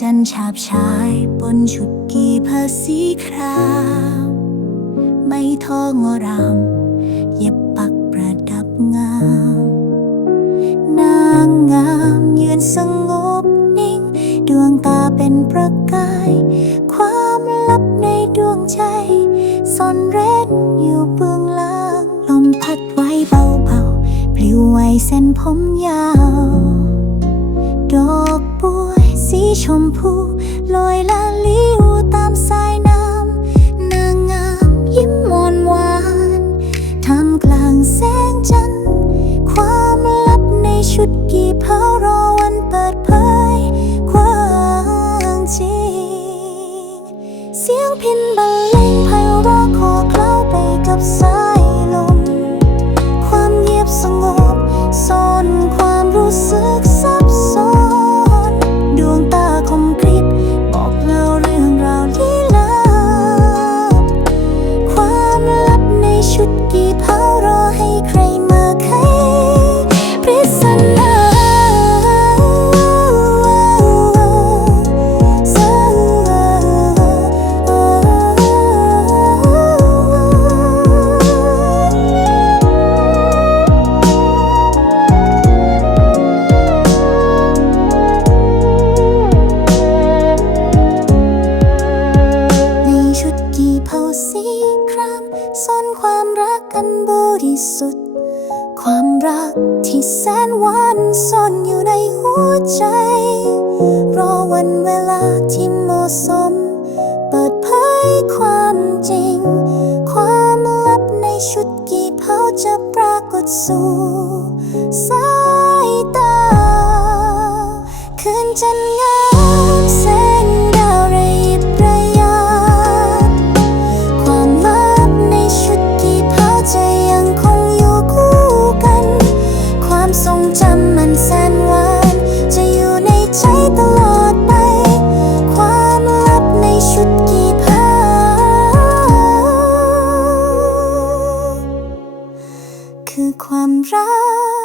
จันฉาบชายบนชุดกีผ้าสีครามไม่ทองอรามเย็บปักประดับงาม นางงามยืนสงบนิ่ง ดวงตาเป็นประกาย ความลับในดวงใจซ่อนเร้นอยู่เบื้องล่าง ลมพัดไว้เบาๆ ปลิวไหวเส้นผมยาว ชมพูลอยละลิ้วตามสายน้ำ นางงามยิ้มมอนหวานท่ามกลางแสงจันทร์ ความลับในชุดกี่เผารอวันเปิดเผยความจริง เสียงพินบรรเลงไพเราะขอเคล้าไปกับสาย อันบริสุทธิ์ ความรักที่แสนหวานซ่อนอยู่ในหัวใจ รอวันเวลาที่เหมาะสม เปิดเผยความจริง ความลับในชุดกี่เผาจะปรากฏสู่ ความรัก